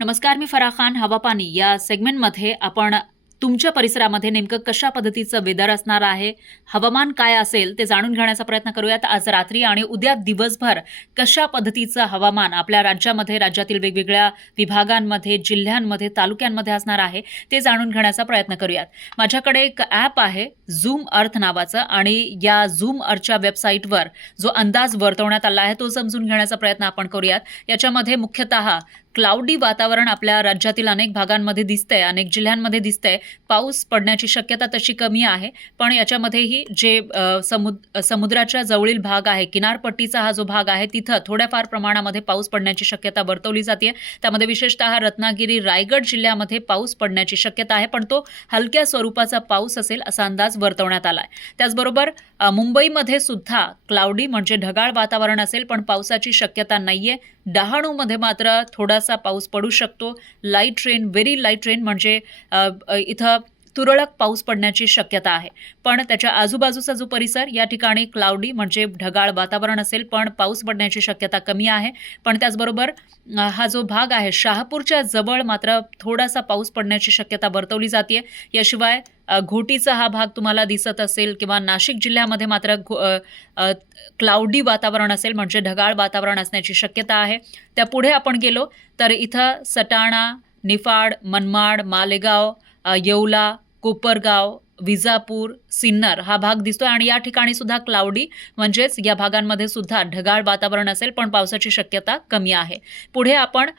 नमस्कार, मी फराह खान. हवा पाणी या सेगमेंटमध्ये आपण तुमच्या परिसरामध्ये नेमकं कशा पद्धतीचं वेदर असणार आहे, हवामान काय असेल ते जाणून घेण्याचा प्रयत्न करूयात. आज रात्री आणि उद्या दिवसभर कशा पद्धतीचं हवामान आपल्या राज्यामध्ये, राज्यातील वेगवेगळ्या विभागांमध्ये, जिल्ह्यांमध्ये, तालुक्यांमध्ये असणार आहे ते जाणून घेण्याचा प्रयत्न करूयात. माझ्याकडे एक ॲप आहे झूम अर्थ नावाचं, आणि या झूम अर्थच्या वेबसाईटवर जो अंदाज वर्तवण्यात आला आहे तो समजून घेण्याचा प्रयत्न आपण करूयात. याच्यामध्ये मुख्यतः क्लाउडी वातावरण आपल्या राज्यातील अनेक भागांमध्ये दिसतंय, अनेक जिल्ह्यांमध्ये दिसतंय. पाऊस पडण्याची शक्यता तशी कमी आहे, पण याच्यामध्येही जे समुद्राच्या जवळील भाग आहे, किनारपट्टीचा हा जो भाग आहे, तिथं थोड्याफार प्रमाणामध्ये पाऊस पडण्याची शक्यता वर्तवली जाते. त्यामध्ये विशेषतः रत्नागिरी, रायगड जिल्ह्यामध्ये पाऊस पडण्याची शक्यता आहे, पण तो हलक्या स्वरूपाचा पाऊस असेल असा अंदाज वर्तवण्यात आला आहे. त्याचबरोबर मुंबईमध्ये सुद्धा क्लाउडी म्हणजे ढगाळ वातावरण असेल, पण पावसाची शक्यता नाहीये. डहाणूमध्ये मात्र थोडासा पाऊस पडू शकतो. Light rain, very light rain म्हणजे इथं तुरळक पाऊस पडण्याची शक्यता आहे. पण त्याच्या आजूबाजूचा जो परिसर या ठिकाणी क्लाउडी म्हणजे ढगाळ वातावरण असेल, पण पाऊस पडण्याची शक्यता कमी आहे. पण त्याचबरोबर हा जो भाग आहे शहापूरच्या जवळ मात्र थोडासा पाऊस पडण्याची शक्यता वर्तवली जाते. याशिवाय घोटीचा हा भाग तुम्हाला दिसत असेल, किंवा नाशिक जिल्ह्यामध्ये मात्र क्लाउडी वातावरण असेल म्हणजे ढगाळ वातावरण असण्याची शक्यता आहे. त्यापुढे आपण गेलो तर इथं सटाणा, निफाड, मनमाड, मालेगाव, येवला, कोपरगाव, विजापूर, सिन्नर हा भाग दिसतोय, आणि या ठिकाणी सुद्धा क्लाउडी म्हणजेच या भागांमध्ये सुद्धा ढगाळ वातावरण असेल, पण पावसाची शक्यता कमी आहे. पुढे आपण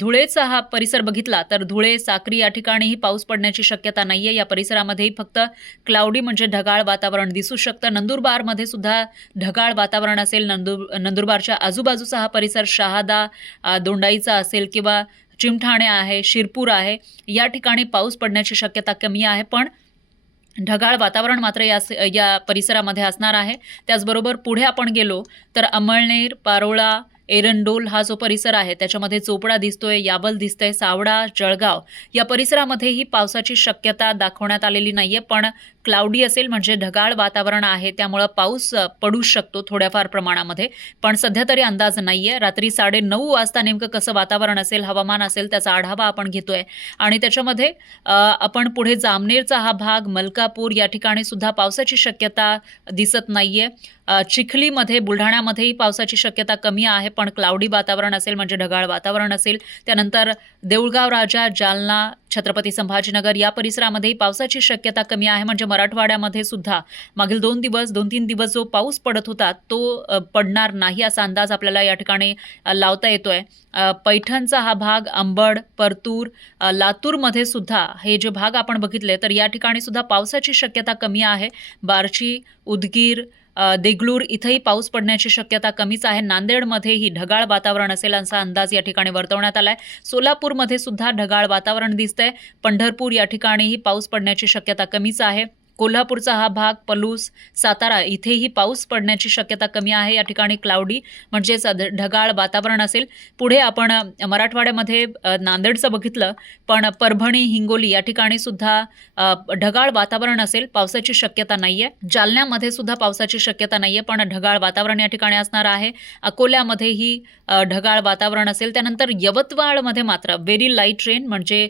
धुळेचा हा परिसर बघितला तर धुळे, साक्री या ठिकाणीही पाऊस पडण्याची शक्यता नाहीये. या परिसरामध्येही फक्त क्लाउडी म्हणजे ढगाळ वातावरण दिसू शकतं. नंदुरबारमध्ये सुद्धा ढगाळ वातावरण असेल. नंदुरबारच्या आजूबाजूचा हा परिसर शहादा, दोंडाईचा असेल, किंवा चिमठाणे आहे, शिरपूर आहे, या ठिकाणी पाऊस पडण्याची शक्यता कमी आहे, पण ढगाळ वातावरण मात्र या परिसरामध्ये असणार आहे. त्याचबरोबर पुढे आपण गेलो तर अमळनेर, पारोळा, एरंडोल हा जो परिसर आहे त्याच्यामध्ये चोपडा दिसतोय, याबल दिसतंय, सावडा, जळगाव या परिसरामध्येही पावसाची शक्यता दाखवण्यात आलेली नाहीये, पण क्लाउडी असेल म्हणजे ढगाळ वातावरण आहे, त्यामुळं पाऊस पडू शकतो थोड्याफार प्रमाणामध्ये, पण सध्या तरी अंदाज नाहीये. रात्री 9:30 वाजता नेमकं कसं वातावरण असेल, हवामान असेल त्याचा आढावा आपण घेतोय. आणि त्याच्यामध्ये आपण पुढे जामनेरचा हा भाग, मलकापूर या ठिकाणी सुद्धा पावसाची शक्यता दिसत नाहीये. चिखलीमध्ये, बुलढाण्यामध्येही पावसाची शक्यता कमी आहे, पण क्लाउडी वातावरण असेल म्हणजे ढगाळ वातावरण असेल. त्यानंतर देऊळगाव राजा, जालना, छत्रपती संभाजीनगर या परिसरामध्येही पावसाची शक्यता कमी आहे. म्हणजे मराठवाड्यामध्ये सुद्धा मागील 2-3 दिवस जो पाऊस पडत होता तो पडणार नाही असा अंदाज आपल्याला या ठिकाणी लावता येतोय. पैठणचा हा भाग, अंबड, परतूर, लातूरमध्ये सुद्धा हे जे भाग आपण बघितले तर या ठिकाणी सुद्धा पावसाची शक्यता कमी आहे. बार्शी, उदगीर, देगलूर इथंही पाऊस पडण्याची शक्यता कमीच आहे. नांदेडमध्येही ढगाळ वातावरण असेल असा अंदाज या ठिकाणी वर्तवण्यात आलाय. सोलापूरमध्ये सुद्धा ढगाळ वातावरण दिसतंय. पंढरपूर या ठिकाणीही पाऊस पडण्याची शक्यता कमीच आहे. कोल्हापूरचा हा भाग, पलूस, सातारा इथेही पाऊस पडण्याची शक्यता कमी आहे. या ठिकाणी क्लाउडी म्हणजेच ढगाळ वातावरण असेल. पुढे आपण मराठवाड्यामध्ये नांदेडचं बघितलं, पण परभणी, हिंगोली या ठिकाणी सुद्धा ढगाळ वातावरण असेल, पावसाची शक्यता नाहीये. जालन्यामध्ये सुद्धा पावसाची शक्यता नाहीये, पण ढगाळ वातावरण या ठिकाणी असणार आहे. अकोल्यामध्येही ढगाळ वातावरण असेल. त्यानंतर यवतमाळमध्ये मात्र व्हेरी लाईट रेन म्हणजे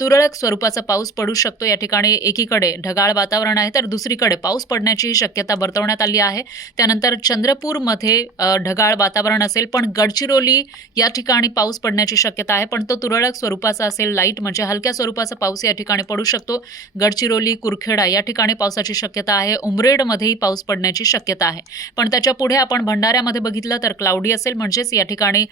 तुरळक स्वरूपाचा पाऊस पडू शकतो. या ठिकाणी एकीकडे ढगाळ वातावरण आहे तर दुसरीकडे पाऊस पडण्याची शक्यता वर्तवण्यात आली आहे. त्यानंतर चंद्रपूरमध्ये ढगाळ वातावरण असेल, पण गडचिरोली या ठिकाणी पाऊस पडण्याची शक्यता आहे, पण तो तुरळक स्वरूपाचा असेल. लाईट म्हणजे हलक्या स्वरूपाचा पाऊस या ठिकाणी पडू शकतो. गडचिरोली, कुरखेडा या ठिकाणी पावसाची शक्यता आहे. उमरेडमध्येही पाऊस पडण्याची शक्यता आहे. पण त्याच्या पुढे आपण भंडाऱ्यामध्ये बघितलं तर क्लाउडी असेल म्हणजेच या ठिकाणी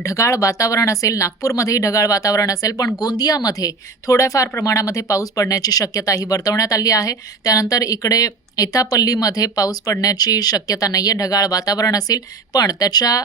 ढगाळ वातावरण असेल. नागपूरमध्येही ढगाळ वातावरण असेल, पण गोंदियामध्ये थोड्याफार प्रमाणामध्ये पाऊस पडण्याची शक्यता ही वर्तवण्यात आली आहे. त्यानंतर इकडे एटापल्लीमध्ये पाऊस पडण्याची शक्यता नाहीये, ढगाळ वातावरण असेल, पण त्याच्या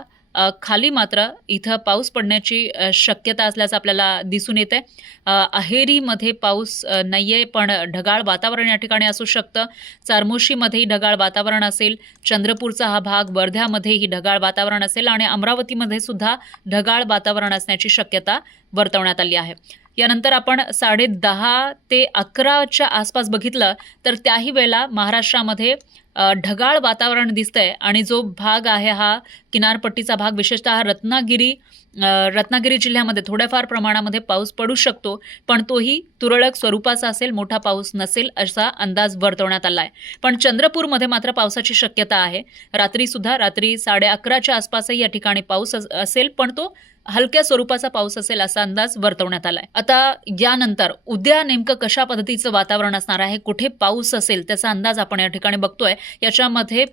खाली मात्र इथं पाऊस पडण्याची शक्यता असल्याचं आपल्याला दिसून येते. अहेरीमध्ये पाऊस नाहीये, पण ढगाळ वातावरण या ठिकाणी असू शकतं. चारमोशीमध्येही ढगाळ वातावरण असेल. चंद्रपूरचा हा भाग, वर्ध्यामध्येही ढगाळ वातावरण असेल, आणि अमरावतीमध्ये सुद्धा ढगाळ वातावरण असण्याची शक्यता वर्तवण्यात आली आहे. यानंतर आपण 10:30 ते 11च्या आसपास बघितलं तर त्याही वेळेला महाराष्ट्रामध्ये ढगाळ वातावरण दिसतंय आणि जो भाग आहे हा किनारपट्टीचा भाग विशेषतः रत्नागिरी जिल्ह्यामध्ये थोड्याफार प्रमाणामध्ये पाऊस पडू शकतो, पण तोही तुरळक स्वरूपाचा असेल, मोठा पाऊस नसेल असा अंदाज वर्तवण्यात आला आहे. पण चंद्रपूरमध्ये मात्र पावसाची शक्यता आहे. रात्री 11:30च्या आसपासही या ठिकाणी पाऊस असेल, पण तो हलक्या स्वरूपाचा पाऊस असेल असा अंदाज वर्तवण्यात आलाय. आता यानंतर उद्या नेमकं कशा पद्धतीचं वातावरण असणार आहे, कुठे पाऊस असेल त्याचा अंदाज आपण या ठिकाणी बघतोय. याच्यामध्ये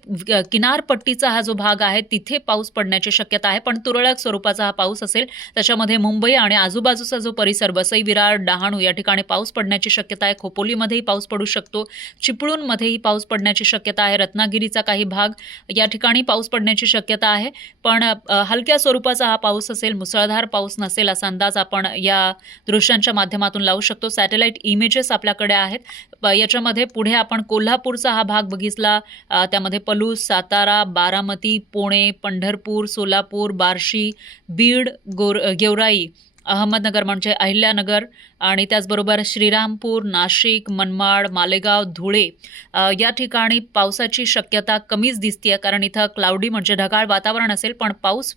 किनारपट्टीचा हा जो भाग आहे तिथे पाऊस पडण्याची शक्यता आहे, पण तुरळक स्वरूपाचा हा पाऊस असेल. त्याच्यामध्ये मुंबई आणि आजूबाजूचा जो परिसर वसई, विरार, डहाणू या ठिकाणी पाऊस पडण्याची शक्यता आहे. खोपोलीमध्येही पाऊस पडू शकतो. चिपळूणमध्येही पाऊस पडण्याची शक्यता आहे. रत्नागिरीचा काही भाग या ठिकाणी पाऊस पडण्याची शक्यता आहे, पण हलक्या स्वरूपाचा हा पाऊस असेल, मुसळधार पाऊस नसेल असा अंदाज आपण या दृश्यांच्या माध्यमातून लावू शकतो. सॅटेलाइट इमेजेस आपल्याकडे आहेत. याच्यामध्ये पुढे आपण कोल्हापूरचा हा भाग बघितला, त्यामध्ये पलूस, सातारा, बारामती, पुणे, पंढरपूर, सोलापूर, बार्शी, बीड, गेवराई, अहमदनगर म्हणजे अहिल्यानगर आणि त्याचबरोबर श्रीरामपूर, नाशिक, मनमाड, मालेगाव, धुळे या ठिकाणी पावसाची शक्यता कमीच दिसतीये, कारण इथं क्लाउडी म्हणजे ढगाळ वातावरण असेल, पण पाऊस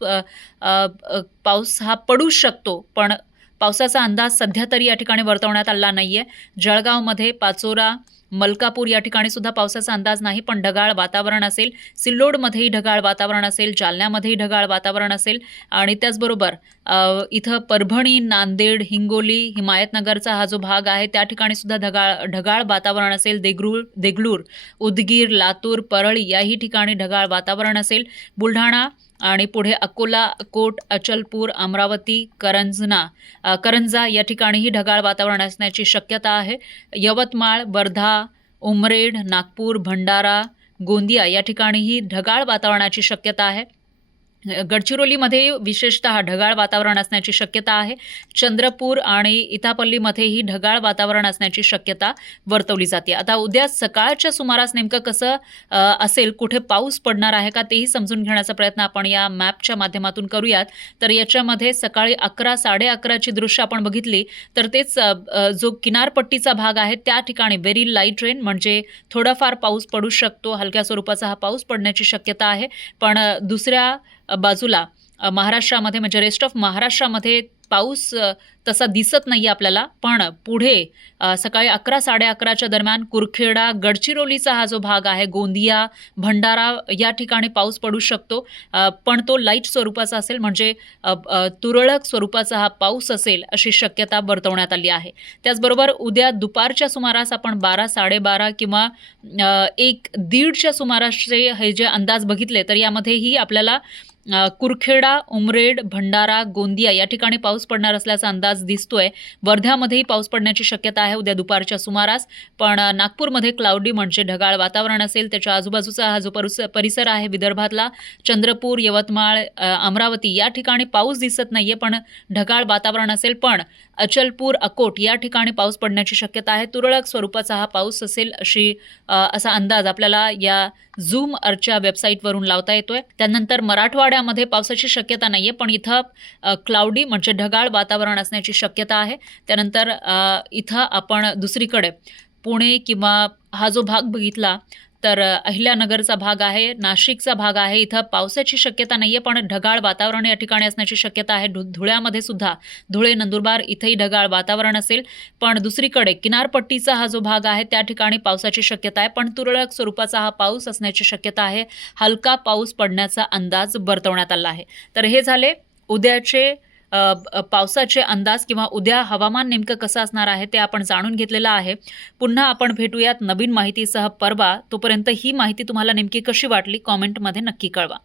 हा पडूच शकतो, पण पावसाचा अंदाज सध्या तरी या ठिकाणी वर्तवण्यात आला नाहीये. जळगावमध्ये पाचोरा, मलकापूर या ठिकाणी सुद्धा पावसाचा अंदाज नाही, पण ढगाळ वातावरण असेल. सिल्लोडमध्येही ढगाळ वातावरण असेल, जालन्यामध्येही ढगाळ वातावरण असेल आणि त्याचबरोबर इथं परभणी, नांदेड, हिंगोली, हिमायतनगरचा हा जो भाग आहे त्या ठिकाणी सुद्धा ढगाळ वातावरण असेल. देगलूर, उदगीर, लातूर, परळी याही ठिकाणी ढगाळ वातावरण असेल. बुलढाणा आणि पुढे अकोला, अकोट, अचलपूर, अमरावती, करंजा या ठिकाणीही ढगाळ वातावरण असण्याची शक्यता आहे. यवतमाळ, वर्धा, उमरेड, नागपूर, भंडारा, गोंदिया या ठिकाणीही ढगाळ वातावरणाची शक्यता आहे. गडचिरोलीमध्ये विशेषतः ढगाळ वातावरण असण्याची शक्यता आहे. चंद्रपूर आणि इथापल्लीमध्येही ढगाळ वातावरण असण्याची शक्यता वर्तवली जाते. आता उद्या सकाळच्या सुमारास नेमकं कसं असेल, कुठे पाऊस पडणार आहे का तेही समजून घेण्याचा प्रयत्न आपण या मॅपच्या माध्यमातून करूयात. तर याच्यामध्ये सकाळी 11-11:30ची दृश्य आपण बघितली तर तेच जो किनारपट्टीचा भाग आहे त्या ठिकाणी व्हेरी लाईट रेन म्हणजे थोडाफार पाऊस पडू शकतो. हलक्या स्वरूपाचा हा पाऊस पडण्याची शक्यता आहे. पण दुसऱ्या बाजूला महाराष्ट्रामध्ये म्हणजे रेस्ट ऑफ महाराष्ट्रामध्ये पाऊस तसा दिसत नाही आपल्याला, पण पुढे सकाळी 11-11:30च्या दरम्यान कुरखेडा, गडचिरोलीचा हा जो भाग आहे, गोंदिया, भंडारा या ठिकाणी पाऊस पडू शकतो, पण तो लाईट स्वरूपाचा असेल म्हणजे तुरळक स्वरूपाचा हा पाऊस असेल अशी शक्यता वर्तवण्यात आली आहे. त्याचबरोबर उद्या दुपारच्या सुमारास आपण 12-12:30 किंवा 1-1:30च्या सुमारासचे हे जे अंदाज बघितले तर यामध्येही आपल्याला कुरखेडा, उमरेड, भंडारा, गोंदिया या ठिकाणी पाऊस पडणार असल्याचा अंदाज दिसतोय. वर्ध्यामध्येही पाऊस पडण्याची शक्यता आहे उद्या दुपारच्या सुमारास, पण नागपूरमध्ये क्लाउडी म्हणजे ढगाळ वातावरण असेल. त्याच्या आजूबाजूचा हा जो परिसर आहे विदर्भातला, चंद्रपूर, यवतमाळ, अमरावती या ठिकाणी पाऊस दिसत नाहीये, पण ढगाळ वातावरण असेल. पण अचलपूर, अकोट या ठिकाणी पाऊस पडण्याची शक्यता आहे. तुरळक स्वरूपाचा हा पाऊस असेल असा अंदाज आपल्याला या झूम अर्थ वेबसाईटवरून लावता येतोय. त्यानंतर मराठवाड्यामध्ये पावसाची शक्यता नाहीये, पण इथं क्लाउडी म्हणजे ढगाळ वातावरण असण्याची शक्यता आहे. त्यानंतर इथं आपण दुसरीकडे पुणे किंवा हा जो भाग बघितला तर अहिल्यानगरचा भाग आहे, नाशिकचा भाग आहे, इथं पावसाची शक्यता नाहीये, पण ढगाळ वातावरण या ठिकाणी असण्याची शक्यता आहे. धुळ्यामध्ये सुद्धा धुळे, नंदुरबार इथंही ढगाळ वातावरण असेल, पण दुसरीकडे किनारपट्टीचा हा जो भाग आहे त्या ठिकाणी पावसाची शक्यता आहे, पण तुरळक स्वरूपाचा हा पाऊस असण्याची शक्यता आहे. हलका पाऊस पडण्याचा अंदाज वर्तवण्यात आला आहे. तर हे झाले उद्याचे पावसाचे अंदाज किंवा उद्या हवामान नेमकं कसं असणार आहे ते आपण जाणून घेतलेलं आहे. पुन्हा आपण भेटूयात नवीन माहितीसह परवा. तोपर्यंत ही माहिती तुम्हाला नेमकी कशी वाटली कॉमेंटमध्ये नक्की कळवा.